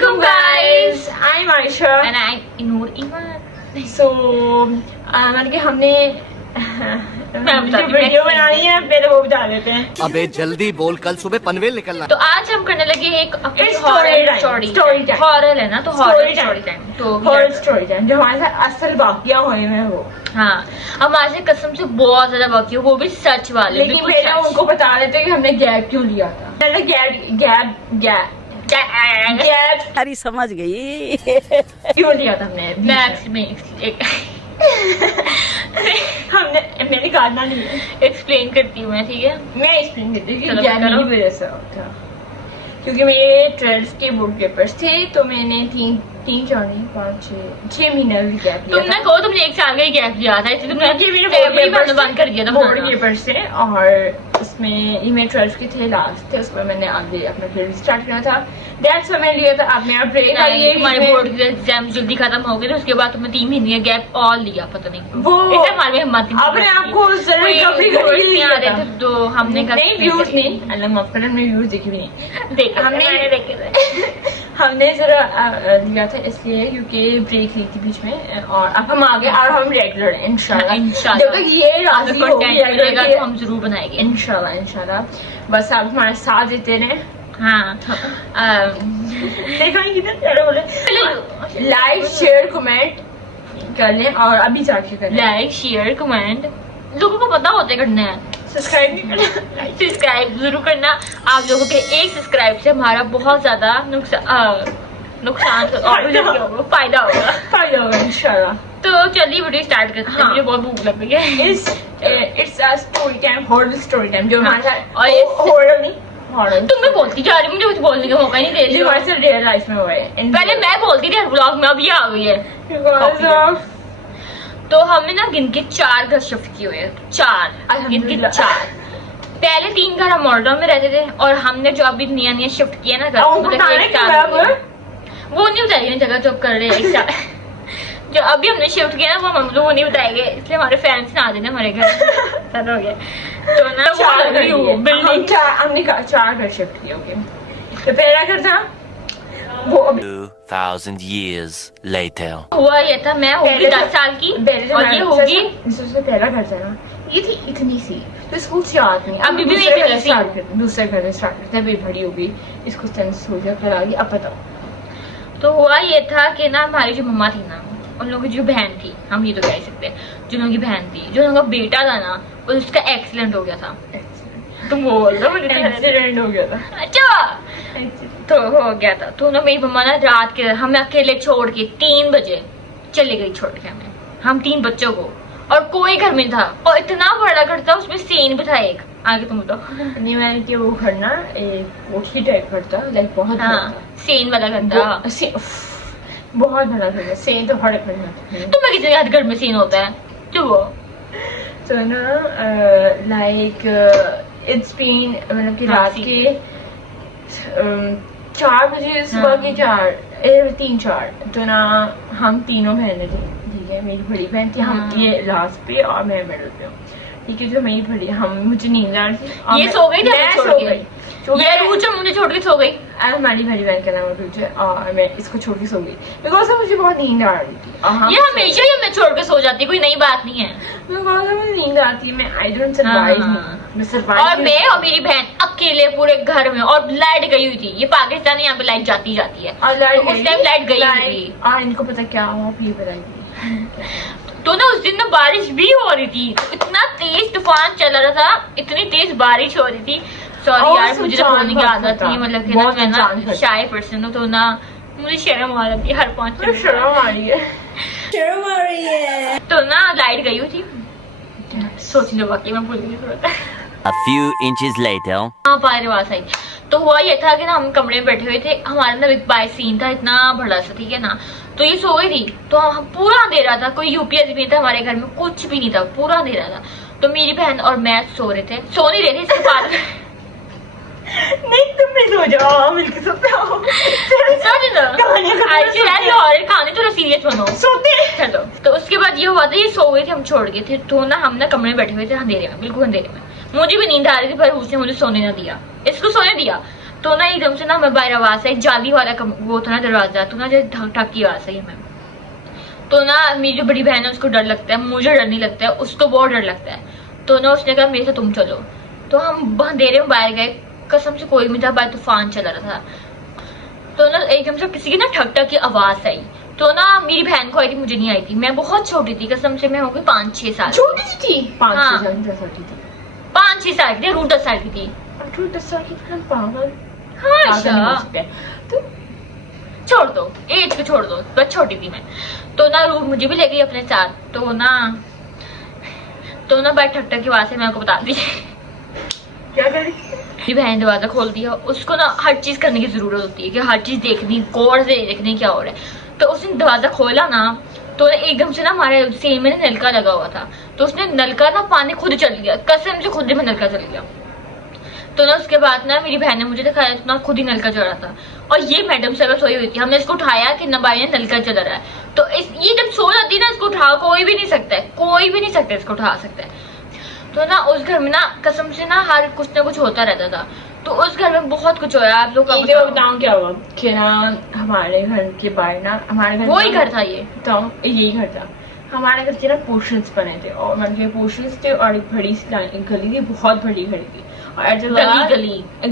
Assalamualaikum guys, I'm Aisha and I'm Noor Iman. So मतलब कि हमने वीडियो बनानी है, पहले वो बता देते हैं। अबे जल्दी बोल, कल सुबह पनवेल निकलना। तो आज हम करने लगे एक हॉरर स्टोरी हॉरर है ना, तो हॉरर स्टोरी टाइम, तो हॉरर स्टोरी टाइम जो हमारे साथ असल वाकया हुए हैं वो। हाँ, हम आज से कसम से बहुत ज्यादा वाकया, वो भी सच वाले। लेकिन पहले उनको बता देते हैं कि हमने गैप क्यों लिया था। गैप सारी समझ गई क्यों लिया था हमने मैक्स में हमने मैंने गाना नहीं है। एक्सप्लेन करती हूँ मैं, ठीक है? मैं एक्सप्लेन करती हूँ चलो, कि गैप करो। नहीं वजह से था, क्योंकि मेरे 12th के बोर्ड पेपर्स थे, तो मैंने 6 महीने भी गैप लिया तुमने था। कहो तुमने 1 साल का ही गैप लिया था, इसलिए तुमने क्योंकि मेरे February में बंद कर दिया था बोर्ड पढ़ाना। पेपर्स थे, और उसमें ये मेरे 12th के थे, लास्ट थे, उसमें मैंने आगे अपना फिर स्टार्ट किया था। दैट्स व्हाई मैंने लिया था। अब मेरा ब्रेक आई है, तुम्हारे बोर्ड के एग्जाम जल्दी खत्म हो गए थे, उसके बाद तुमने 3 महीने का गैप और लिया, पता नहीं वो इसे हमारे में हिम्मत नहीं अपने आप को जरा कोई रिकवरी viewers करके नहीं लिया आ रहे था। थे, तो हमने कहा नहीं व्यूज नहीं, अल्लाह माफ करे, हमने व्यूज देखे भी नहीं। देखे हमने देखे थे। हमने जरा लिया था इसलिए क्योंकि ब्रेक ली थी बीच में, और अब हम आगे और हम रेगुलर हैं इंशाल्लाह। इंशाल्लाह जब तक ये राजी होगी कंटेंट मिलेगा रेगुलर तो हम जरूर बनाएंगे इंशाल्लाह इंशाल्लाह। बस आप हमारे साथ देते रहे। हाँ। देखा किधर बोले लाइक शेयर कमेंट कर लें, और अभी जाके कर लें। लाइक शेयर कमेंट लोगों को पता होते करना है, सब्सक्राइब नहीं करना। सब्सक्राइब जरूर करना। आप लोगों के एक सब्सक्राइब से हमारा बहुत ज्यादा नुकसान फायदा होगा इंशाल्लाह। तो चलिए वीडियो स्टार्ट करते हैं। हाँ। मुझे बहुत भूख लग रही है। It's a story time, horror story time जो हमारे साथ, और ये हॉरर नहीं, हॉरर तुम मैं बोलती जा रही, मुझे कुछ बोलने का मौका नहीं दे रही जो हो। हमारे साथ रियल लाइफ में हुआ है। पहले मैं बोलती थी हर ब्लॉग में, अब ये आ गई है। Because of- तो हमने ना गिन के 4 घर शिफ्ट किए हुए हैं, 4 गिन के अल्हम्दुलिल्लाह। 4। पहले 3 घर हम मॉडल में रहते थे, और हमने जो अभी नया शिफ्ट किया ना घर, और मतलब बताने 1 के साल बाद हो गया। वो नहीं बताइए जगह जॉब कर रहे हैं 1 साल। जो अभी हमने शिफ्ट किया ना वो हम लोग वो नहीं बताएंगे, इसलिए हमारे फैंस ना आ देना हमारे घर। सब हो गया तो ना वो आ गई हूँ बिल्डिंग। हमने 4 घर शिफ्ट किए होंगे। तो पहला घर था वो अभी 2000 years later. हुआ ये था, मैं होगी पहले 10 साल की, पहले और ये होगी जिससे पहला घर था ना, ये थी इतनी सी, तो इसको याद नहीं। अभी भी दूसरे मैं घर ऐसी स्टार्ट करते, दूसरे घर में स्टार्ट करते, अभी बड़ी हो गई, इसको सेंस हो गया, फिर आ गई। अब बताओ। तो हुआ ये था कि ना हमारी जो मम्मा थी ना, उन लोगों की जो बहन थी, हम ये तो कह सकते हैं, जो लोगों की बहन थी, जो उनका बेटा था ना, उसका एक्सीडेंट हो गया था। तुम बोल दो, मुझे एक्सीडेंट हो गया था। अच्छा तो हो गया था। तो ना मेरी मम्मा ना रात के हमें अकेले छोड़ के 3 बजे चली गई, छोड़ के हमें, हम 3 बच्चों को, और कोई घर में था, और इतना बड़ा घर था, उसमें सेन भी था एक। आगे तुम बताओ। नहीं मैंने कि वो घर ना एक कोठी टाइप घर था, लाइक बहुत बड़ा हाँ, था। सेन वाला घर था। बहुत बड़ा था, सेम तो हर घर में था। तो मैं किसी घर में सीन होता है जो वो तो ना लाइक इट्स बीन मतलब कि हाँ, रात सी। के 4 बजे सुबह के 3-4, तो ना हम तीनों बहनें थी, ठीक है। मेरी बड़ी बहन थी, हम हाँ। ये लास्ट पे, और मैं मिडिल पे हूँ, ठीक है। जो मेरी बड़ी, हम मुझे नींद आ रही थी, और ये मैं- सो गई थी, मैं हमें छोड़ सो के। गई। ये रूचो मुझे छोड़ के सो गई। हमारी बड़ी बहन का नाम है रुचि, और मैं इसको छोड़ के सो गई बिकॉज मुझे बहुत नींद आ रही थी। और हम ये हमेशा ही हमें छोड़ के सो जाती है, कोई नई बात नहीं है। बिकॉज मुझे नींद आती है, मैं आई डोंट सर्वाइव। हाँ। मैं सर्वाइव और मैं और मेरी बहन अकेले पूरे घर में, और लाइट गई हुई थी। ये पाकिस्तान है, यहाँ पे लाइट जाती जाती है, और लाइट तो उस टाइम लाइट गई हुई थी। और इनको पता क्या हुआ, ये बताएगी। तो ना उस दिन ना बारिश भी हो रही थी, तो इतना तेज तूफान चल रहा था, इतनी तेज बारिश हो रही थी। सॉरी और यार, मुझे तो सुनसान बोलने की बहुत आदत था। नहीं है, मतलब कि ना बहुत मैं ना सुनसान था। शाय पर्सन हूँ, तो ना मुझे शर्म आ जाती है हर 5 मुझे मिनट। शर्म आ रही है। तो ना लाइट गई हुई थी, सोचने वाकई मैं भूल गई थोड़ा। A few inches later. हाँ, पारे पास आई। तो हुआ ये था कि ना हम कमरे में बैठे हुए थे, हमारा ना बिग बाय सीन था इतना बड़ा सा, ठीक है ना। तो ये सो गई थी, तो हम पूरा अंधेरा था, कोई यूपीएस भी नहीं था हमारे घर में, कुछ भी नहीं था, पूरा अंधेरा था। तो मेरी बहन और मैं सो रहे थे, सो नहीं रहे थे, इसके बाद नहीं तुम भी सो जाओ, मिलके सोते हो। कहानियाँ खत्म और खाने तो सीरियस बनो, सोते चलो। तो उसके बाद ये हुआ था, ये सो गए थे, हम छोड़ गए थे। तो ना हम ना कमरे में बैठे हुए थे अंधेरे में, बिल्कुल अंधेरे में। मुझे भी नींद आ रही थी, पर उसने मुझे सोने ना दिया, इसको सोने दिया। तो ना एकदम से ना मैं बाहर आवाज आई, जाली वाला वो था ना दरवाजा, तो ना जो ठक ठक की आवाज आई हमें। तो ना मेरी जो बड़ी बहन है उसको डर लगता है, मुझे डर नहीं लगता है, उसको बहुत डर लगता है। तो ना उसने कहा मेरे से तुम चलो। तो हम अंधेरे में बाहर गए, कसम से कोई नहीं था, बाहर तूफान चला रहा था। तो ना एकदम से किसी की ना ठक ठक की आवाज आई। तो ना मेरी बहन को आई थी, मुझे नहीं आई थी, मैं बहुत छोटी थी, कसम से मैं हो गई 5-6 साल। छोटी सी थी, 5-6 हाँ। साल छोटी थी, 5-6 साल की थी, रूट 10 साल की थी। 10 साल की थी, पागल हाँ पागल नहीं हो सकते। तो छोड़ दो, एज को छोड़ दो, बस छोटी थी मैं। तो ना रूप मुझे भी ले गई अपने साथ। तो ना बाहर ठक ठक की आवाज से मैं आपको बता दी क्या करी, मेरी बहन ने दरवाजा खोल दिया। उसको ना हर चीज करने की जरूरत होती है कि हर चीज देखनी, गौर से देखनी क्या हो रहा है। तो उसने दरवाजा खोला ना, तो एकदम से ना हमारे सेम में नलका लगा हुआ था, तो उसने नलका ना पानी खुद चल गया, कसम से खुद में नलका चल गया। तो ना उसके बाद ना मेरी बहन ने मुझे दिखाया, तो ना खुद ही नलका चढ़ा था। और ये मैडम से सोई हुई थी, हमने इसको उठाया कि नबाई ने नलका चल रहा है। तो ये जब सो जाती है ना, इसको उठा कोई भी नहीं सकता है, कोई भी नहीं सकता इसको उठा सकता है। तो ना उस घर में ना कसम से ना हर कुछ ना कुछ होता रहता था। तो उस घर में बहुत कुछ होया। आप लोग एक तो बताऊं क्या हुआ कि ना हमारे घर के बाहर ना, हमारे घर वही घर था ये, तो यही घर था। हमारे घर के ना पोर्शंस बने थे, और मतलब के पोर्शंस थे, और एक बड़ी सी गली थी, बहुत बड़ी गली थी, और एट द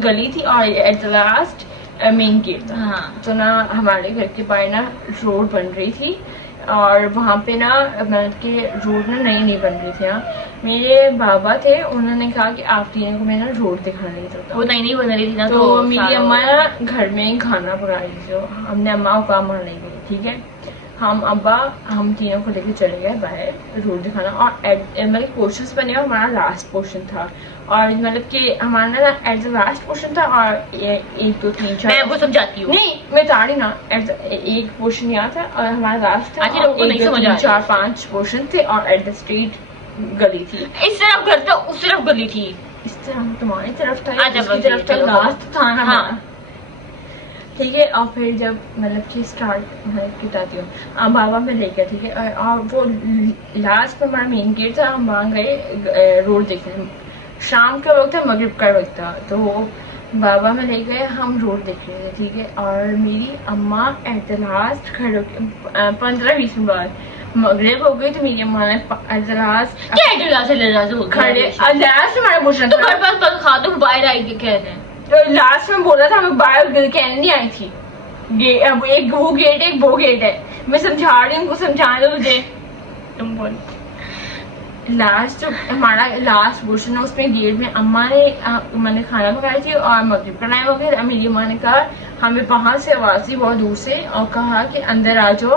गली थी, और at the last main gate था। हाँ। तो ना हमारे घर के बाहर ना रोड बन रही थी, और वहाँ पे ना मतलब के रोड ना नई बन रही थी ना। मेरे बाबा थे, उन्होंने कहा कि आप तीनों को मैं ना रोड दिखाने की जरूरत है। वो नई बन रही थी ना, तो मेरी अम्मा ना घर में खाना पका रही थी, तो हमने अम्मा को काम ले गई, ठीक है। हम तीनों को लेके चले गए बाहर रोड दिखाना, और मतलब पोर्शंस बने, और हमारा लास्ट पोर्शन था, और मतलब कि हमारा ना एट द लास्ट पोर्शन था, और 1 2 3 4 मैं वो समझाती हूँ। नहीं मैं ताड़ी ना, एक पोर्शन यहाँ था और हमारा लास्ट था, अच्छा, लोगों को नहीं समझ आ रहा। 4 5 पोर्शन थे, और एट द स्ट्रीट गली थी। इस तरफ घर था, उस तरफ गली थी। इस तरह तुम्हारी तरफ था, अच्छा, उसकी बस तरफ था, चलो। लास्ट था ना। हाँ। ठीक है। और फिर जब मतलब कि स्टार्ट मतलब बताती हूँ, बाबा में लेकर, ठीक है, और वो लास्ट में हमारा मेन गेट था, हम वहाँ गए रोड देखने। शाम का वक्त था, मगरिब का वक्त था, तो बाबा में ले गए, हम रोड देख रहे थे, ठीक है। और मेरी अम्मा एट द लास्ट खड़े 15-20 मिनट बाद मगरिब हो गई, तो मेरी अम्मा ने एट द लास्ट खड़े लास्ट हमारा क्वेश्चन तो था, घर पास खा दो, बाहर आई के कह रहे हैं। लास्ट में बोला था, मैं बाहर कहने नहीं आई थी। अब एक वो गेट है, एक वो गेट है, मैं समझा रही हूँ, उनको समझाने दो मुझे। तुम बोल। लास्ट हमारा लास्ट पोर्शन है, उसमें गेट में अम्मा ने मैंने खाना पकाई थी, और मगरिब का टाइम हो गया। मेरी अम्मा ने कहा, हमें वहां से आवाज थी बहुत दूर से, और कहा कि अंदर आ जाओ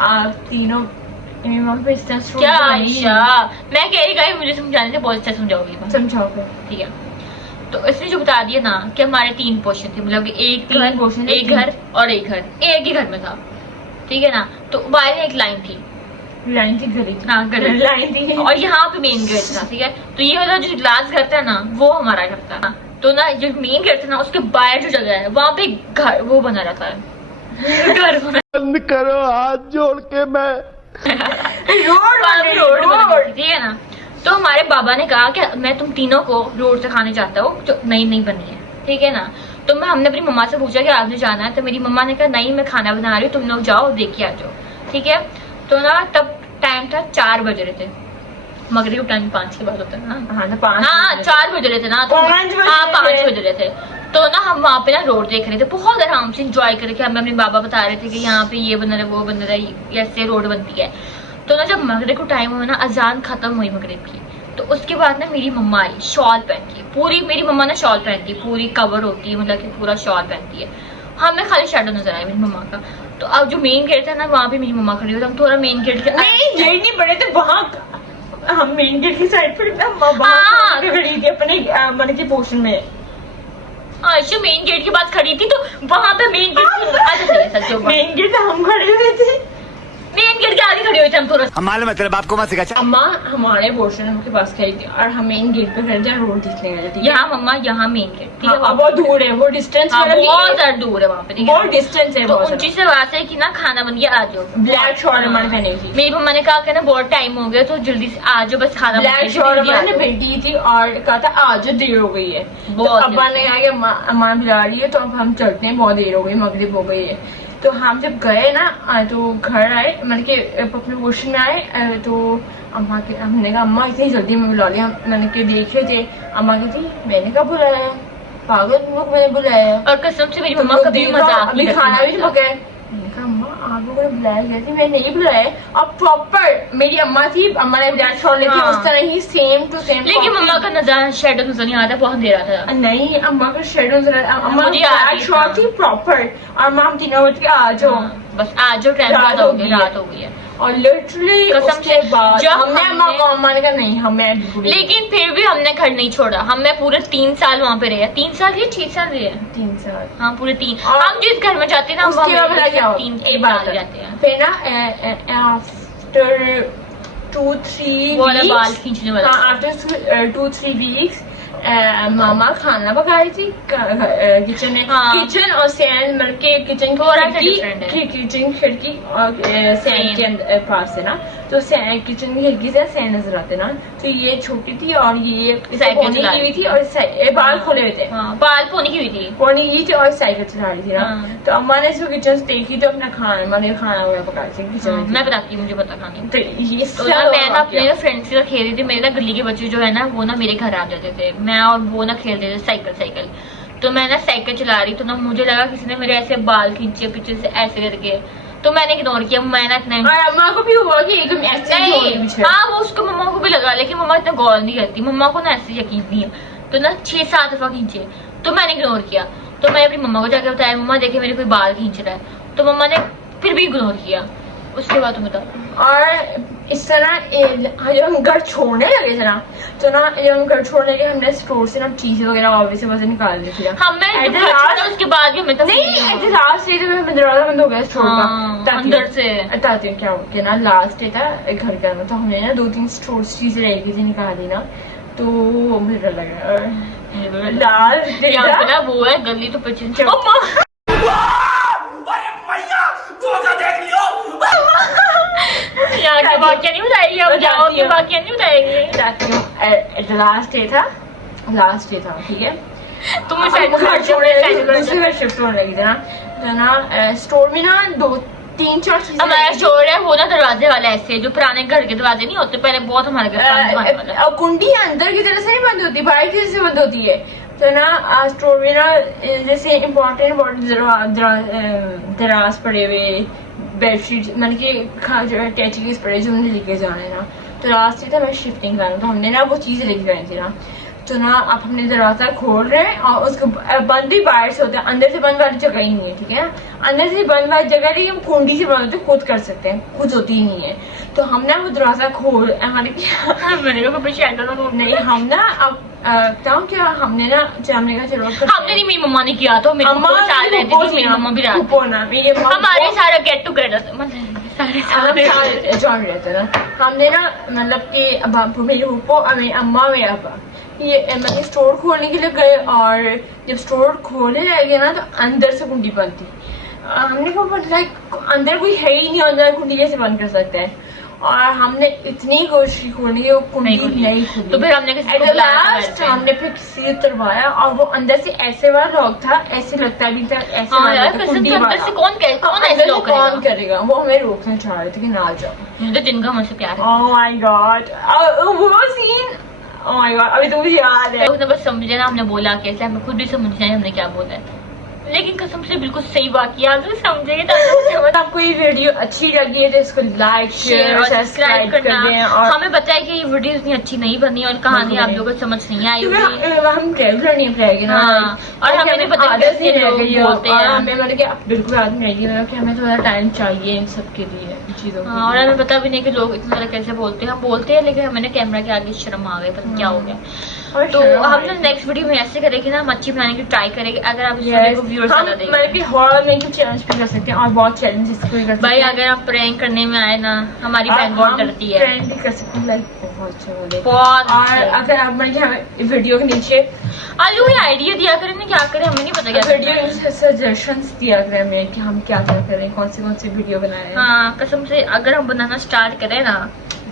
आप तीनों। मेरी मम्मी पे इस तरह क्या आयशा, मैं कह रही गई मुझे समझाने से बहुत अच्छा समझाओगी। समझाओ फिर। ठीक है। तो इसने जो बता दिया ना कि हमारे 3 पोर्शन थे, मतलब कि एक पोर्शन, एक घर और एक घर, एक ही घर में था, ठीक है ना। तो बाहर एक लाइन थी, लाइन थी, गली थी, हाँ गली लाइन थी, और यहाँ पे मेन गेट था, ठीक है। तो ये वाला जो लास्ट घर था ना, वो हमारा घर था। तो ना जो मेन गेट था ना, उसके बाहर जो जगह है, वहाँ पे घर वो बना रहता है, घर बंद करो हाथ जोड़ के, मैं रोड, ठीक है ना। तो हमारे बाबा ने कहा कि मैं तुम तीनों को रोड से खाने चाहता हूँ, जो नई बनी है, ठीक है ना। तो हमने अपनी मम्मा से पूछा कि आपने जाना है, तो मेरी मम्मा ने कहा नहीं, मैं खाना बना रही हूँ, तुम लोग जाओ देख के आ जाओ, ठीक है। तो ना तब टाइम था 4 बज रहे थे, मगरिब टाइम 5 के बाद होता है ना। हाँ, 5 4 बज रहे थे ना, तो 5 बज रहे थे। तो ना हम वहाँ पे ना रोड देख रहे थे, बहुत आराम से इंजॉय करके। हमें अपने बाबा बता रहे थे कि यहाँ पे ये बन रहा है, वो बन रहा है, ऐसे रोड बनती है। तो ना जब मगरिब को टाइम हुआ ना, अजान खत्म हुई मगरिब की, तो उसके बाद ना मेरी मम्मा आई शॉल पहन के, पूरी मेरी मम्मा ना शॉल पहनती है, पूरी कवर होती है, मतलब कि पूरा शॉल पहनती है। हमें खाली शैडो नजर आया मेरी मम्मा का। तो अब जो मेन गेट था ना, वहाँ पे मेरी मम्मा खड़ी हुई, हम थोड़ा मेन गेट के नहीं बड़े थे वहाँ, हम मेन गेट की साइड पर खड़ी थी अपने मन के पोर्शन में। अच्छा, मेन गेट के पास खड़ी थी, तो वहाँ पे मेन गेट मेन गेट हम खड़े हुए थे, मेन गेट के आगे खड़ी हुई थी हम थोड़ा। हम मालूम है तेरे बाप को मत सिखा। अम्मा हमारे वॉशरूम के पास खड़ी थी और हम मेन गेट पे खड़े थे, रोड दिखने गए थे। यहाँ मम्मा यहाँ मेन गेट, ठीक है, बहुत दूर है वो डिस्टेंस, बहुत ज्यादा दूर है वहाँ पे, ठीक है, बहुत डिस्टेंस है। तो उनकी से बात है कि ना खाना बन गया, आ जाओ। ब्लैक शॉर्मा पहनी थी मेरी मम्मा ने कहा कि ना बहुत टाइम हो गया तो जल्दी से आ जाओ, बस खाना ब्लैक शॉर्मा ने भेजी थी और कहा था आज देर हो गई है। तो अब्बा ने कहा कि अम्मा बुला रही है तो अब हम चलते हैं, बहुत देर हो गई, मगरिब हो गई है। तो हम जब गए ना तो घर आए, मतलब कि अपने वॉशरूम में आए तो अम्मा के, हमने कहा अम्मा इतनी जल्दी में बुला लिया। मैंने के देख रहे थे, अम्मा की थी मैंने कहा बुलाया, पागल लोग मैंने बुलाया। और कसम से मेरी मम्मा कभी मजाक अभी खाना भी नहीं पकाया। मैंने कहा अम्मा आप लोगों ने बुलाया गया थी, मैं नहीं बुलाया। अब प्रॉपर मेरी अम्मा थी, अम्मा ने ब्लैक छोड़ ली थी उस तरह ही सेम टू सेम। लेकिन मम्मा का नजारा शेडो नजर नहीं आता, बहुत अंधेरा था। नहीं अम्मा का शेडो अम्मा मुझे ब्लैक शॉर्ट थी प्रॉपर, और अम्मा हम तीनों उठ के आ जाओ, बस आज जो टाइम रात हो गई है। रात हो गई है। और लिटरली कसम उसके से बाद जब हमने अम्मा ने कहा नहीं हमें बिल्कुल नहीं। लेकिन फिर भी हमने घर नहीं छोड़ा, हमने पूरे 3 साल वहाँ पे रहे, 3 साल या 6 साल रहे, 3 साल। हाँ पूरे 3। और हम जिस घर में जाते हैं ना उसके बाद पता क्या हुआ? 3 बात साल जाते हैं। फिर ना आफ्टर 2-3 वो वाला बाल वीक्स, खींचने वाला। हाँ आफ्टर 2-3 वीक्स मामा खाना पकाई थी किचन में। हाँ। किचन और सैन मतलब के किचन थोड़ा सा different है। किचन खिड़की और सैन के अंदर पास है ना, तो किचन की खिड़की से सैन नजर आते ना, तो ये छोटी थी और ये साइकिल पोनी चला की हुई रही थी और बाल खोले हुए थे। हाँ, बाल पोनी की हुई थी। पोनी की थी और साइकिल चला रही थी ना। हाँ। तो अम्मा ने इसको किचन से देखी तो अपना खाना वगैरह पकाई थी किचन हाँ, में। मैं बताती हूँ, मुझे पता खानी। तो ये तो ना मैं ना अपने फ्रेंड्स के साथ खेल रही थी, मेरे ना गली के बच्चे जो है ना वो ना मेरे घर आ जाते थे, मैं और वो ना खेलते थे साइकिल। तो मैं ना साइकिल चला रही, तो ना मुझे लगा किसी ने मेरे ऐसे बाल खींचे पीछे से ऐसे करके, तो मैंने इग्नोर किया। मैं ना इतना और अम्मा को भी हुआ कि एकदम ऐसे ही हो रही नहीं, पीछे। हाँ वो उसको मम्मा को भी लगा, लेकिन मम्मा इतना गौर नहीं करती, मम्मा को ना ऐसे यकीन नहीं है। तो ना 6-7 दफा खींचे, तो मैंने इग्नोर किया। तो मैंने अपनी मम्मा को जाके बताया, मम्मा देखे मेरे कोई बाल खींच रहा है, तो मम्मा ने फिर भी इग्नोर किया। उसके बाद तुम बताओ। और इस तरह जब हम घर छोड़ने लगे थे ना, तो ना जब हम घर छोड़ने लगे हमने स्टोर से ना चीजें वगैरह ऑब्वियस से वजह निकाल दी थी। हमें At the जब घर last- छोड़ा, उसके बाद भी हमें नहीं एट द लास्ट डे तो दरवाजा बंद हो गया स्टोर हाँ, का अंदर से। बताती हूँ क्या हो गया ना। लास्ट डे था घर का, तो हमने ना 2-3 स्टोर चीजें रह गई थी निकाली ना, तो मुझे डर लगा। लास्ट डे यहाँ पे था ना वो है गली तो पीछे क्या? यहाँ के वाक्य नहीं बताएगी, अब जाओ के वाक्य नहीं बताएगी। बताती हूँ। लास्ट डे था ठीक है। तुम हम घर छोड़ने दूसरे घर शिफ्ट होने लगी थी ना, तो ना स्टोर में ना 2-3-4 चीजें हमारा स्टोर है वो ना दरवाजे वाला ऐसे, जो पुराने घर के दरवाजे नहीं होते, पहले बहुत हमारे घर पुराने दरवाजे वाला है। कुंडी अंदर की तरफ से नहीं बंद होती, बाहर की तरफ से बंद होती है। तो ना स्टोर में ना जैसे इम्पोर्टेंट दराज पड़े हुए, बेडशीट मतलब कि जो अटैचीज पड़े जो हमने लेके जाने ना, तो रास्ते था मैं शिफ्टिंग करना, तो हमने ना वो चीज़ लेके जानी थी ना। तो ना आप अपने दरवाजा खोल रहे हैं और उसको बंद भी बाहर से होता है, अंदर से बंद वाली जगह ही नहीं है, ठीक है। अंदर से बंद वाली जगह नहीं, हम कुंडी से बंद होते खुद कर सकते हैं, कुछ होती ही नहीं है। तो हमने वो दरवाजा खोल हमारे मेरे को शेडो नहीं, हम ना अब बताऊँ क्या हमने ना हमने कहा चलो हमने नहीं, मेरी मम्मा ने किया, तो मेरी अम्मा मम्मा साथ रहती थी, मेरी मम्मा भी रहती फूफो ना मेरी अम्मा हमारे सारा गेट टुगेदर सारे सारे जॉइन रहते ना। हमने ना मतलब कि अब मेरी फूफो मेरी अम्मा मेरे अब्बा ये मतलब स्टोर खोलने के लिए गए, और जब स्टोर खोलने लगे ना तो अंदर से कुंडी बंद थी। हमने कहा लाइक अंदर कोई है ही नहीं, अंदर कुंडी कैसे बंद कर सकते हैं। और हमने इतनी कोशिश की खोलने की, वो कुंडी नहीं खुली। तो फिर हमने किसी को लास्ट हमने फिर किसी से उतरवाया, और वो अंदर से ऐसे वाला लॉक था, ऐसे लगता भी था ऐसे हाँ वाला यार, था, कुंडी वाला। कौन करेगा? वो हमें रोकना चाह रहे थे कि ना जाओ। मुझे जिनका मुझसे प्यार है, Oh my God, वो सीन, oh my God, अभी तो मुझे याद है। लोग ने बस समझे ना, हमने बोला कैसे, हमें खुद भी समझ जाए हमने क्या बोला है, लेकिन कसम से बिल्कुल सही बात किया। अगर समझेंगे तो आपको ये वीडियो अच्छी लगी है तो इसको लाइक शेयर सब्सक्राइब कर दें, और हमें पता है कि ये वीडियो इतनी अच्छी नहीं बनी और कहानी आप लोगों को समझ नहीं आई होगी। हम रेगुलर नहीं रहेगी ना, हाँ, और हमें नहीं पता आदत नहीं रह गई है, बोलते और हैं हमें मतलब कि बिल्कुल आदत नहीं रहेगी, मतलब कि हमें थोड़ा टाइम चाहिए इन सब के लिए चीजों के हाँ, और लिए। हमें पता भी नहीं कि लोग इतना कैसे बोलते हैं, हम बोलते हैं लेकिन हमें ना कैमरा के आगे शर्म आ गई, पता नहीं क्या हो गया। और तो शर्म हम आई ना थी। नेक्स्ट वीडियो में ऐसे करेंगे ना, हम अच्छी बनाने की ट्राई करेंगे, अगर आप इस वीडियो को व्यूअर्स ज्यादा देंगे। मैं भी हॉरर मेकअप चैलेंज भी कर सकते हैं और बहुत चैलेंजेस भी कर सकते भाई हैं। अगर आप प्रैंक करने में आए ना, हमारी बहन बहुत डरती है, ट्रेंड भी कर सकते हैं, लाइक बहुत अच्छा होगा। बहुत और अच्छे। अगर आप मेरे वीडियो के नीचे आलू कोई आइडिया दिया करें ना, क्या करें हमें नहीं पता क्या करना है। वीडियो सजेशंस दिया करें हमें कि हम क्या क्या करें, कौन सी वीडियो बनाएं। हाँ कसम से अगर हम बनाना स्टार्ट करें ना,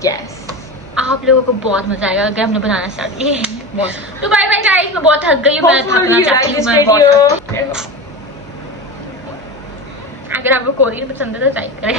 यस आप लोगों को बहुत मजा आएगा अगर हमने बनाना स्टार्ट किया। बहुत तो बाय बाय गाइस, मैं बहुत थक गई हूँ, मैं थकना Hopefully you चाहती like हूँ, this मैं बहुत video. थक गई हूँ। अगर आपको कोरियन पसंद है तो लाइक करें।